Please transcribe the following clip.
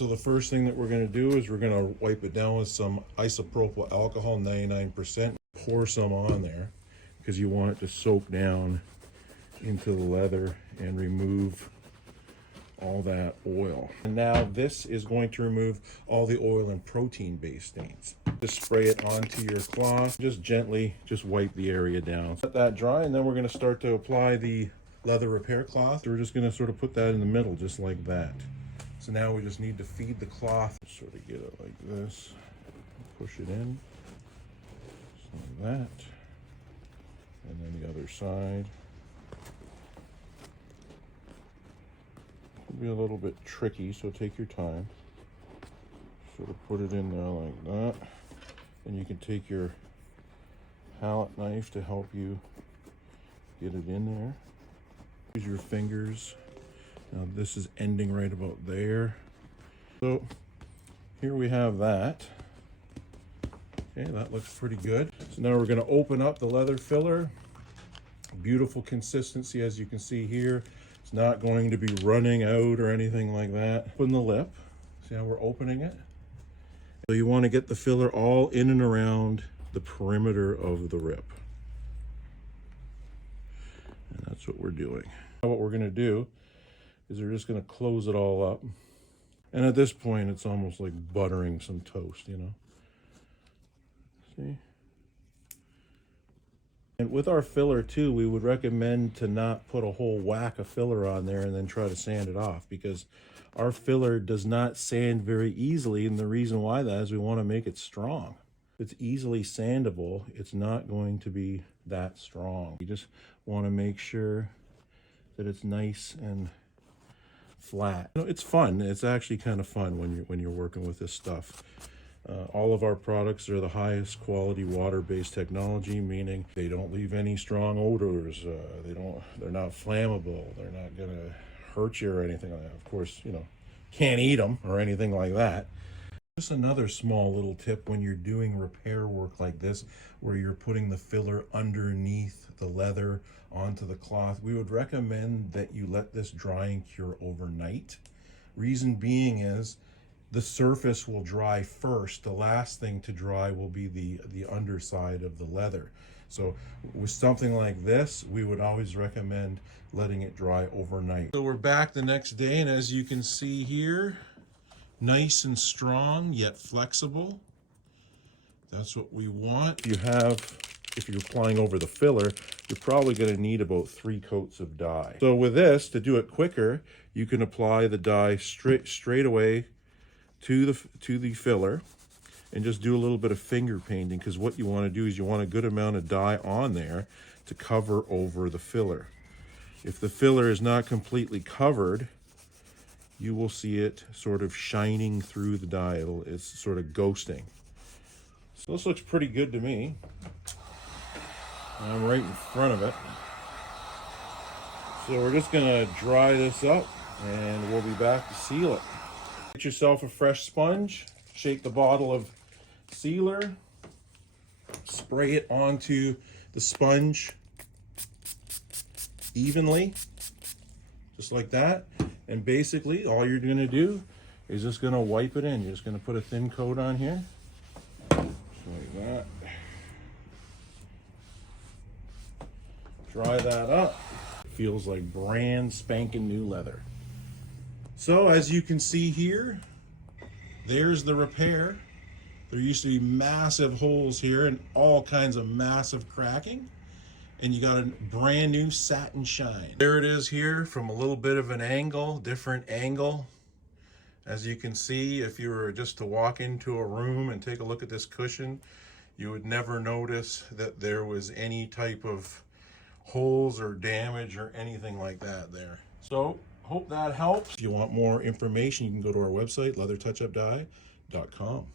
So the first thing that we're going to do is we're going to wipe it down with some isopropyl alcohol, 99%. Pour some on there because you want it to soak down into the leather and remove all that oil. And now this is going to remove all the oil and protein-based stains. Just spray it onto your cloth. Just gently just wipe the area down. Let that dry, and then we're going to start to apply the leather repair cloth. We're just going to sort of put that in the middle just like that. So now we just need to feed the cloth. Sort of get it like this. Push it in. Just like that. And then the other side. It'll be a little bit tricky, so take your time. Sort of put it in there like that. And you can take your palette knife to help you get it in there. Use your fingers. Now this is ending right about there. So here we have that. Okay, that looks pretty good. So now we're going to open up the leather filler. Beautiful consistency, as you can see here. It's not going to be running out or anything like that. Open the lip. See how we're opening it? So you want to get the filler all in and around the perimeter of the rip. And that's what we're doing. What we're going to do is we're just going to close it all up. And at this point, it's almost like buttering some toast, you know. See? And with our filler too, we would recommend to not put a whole whack of filler on there and then try to sand it off, because our filler does not sand very easily. And the reason why that is we want to make it strong. If it's easily sandable, it's not going to be that strong. You just want to make sure that it's nice and flat. You know, it's fun. It's actually kind of fun when you're working with this stuff. All of our products are the highest quality water-based technology, meaning they don't leave any strong odors. They're not flammable. They're not gonna hurt you or anything like that. Of course, you know, can't eat them or anything like that. Just another small little tip when you're doing repair work like this, where you're putting the filler underneath the leather onto the cloth, we would recommend that you let this dry and cure overnight. Reason being is the surface will dry first. The last thing to dry will be the underside of the leather. So with something like this, we would always recommend letting it dry overnight. So we're back the next day, and as you can see here, nice and strong yet flexible. That's what we want. If you're applying over the filler, you're probably going to need about 3 coats of dye. So with this, to do it quicker, you can apply the dye straight away to the filler and just do a little bit of finger painting, because what you want to do is you want a good amount of dye on there to cover over the filler. If the filler is not completely covered, you will see it sort of shining through the dye. It's sort of ghosting. So this looks pretty good to me. I'm right in front of it. So we're just gonna dry this up and we'll be back to seal it. Get yourself a fresh sponge, shake the bottle of sealer, spray it onto the sponge evenly, just like that. And basically all you're gonna do is just gonna wipe it in. You're just gonna put a thin coat on here, just like that. Dry that up. It feels like brand spanking new leather. So as you can see here, there's the repair. There used to be massive holes here and all kinds of massive cracking. And you got a brand new satin shine. There it is here from a little bit of an angle, different angle. As you can see, if you were just to walk into a room and take a look at this cushion, you would never notice that there was any type of holes or damage or anything like that there. So hope that helps. If you want more information, you can go to our website, leathertouchupdye.com.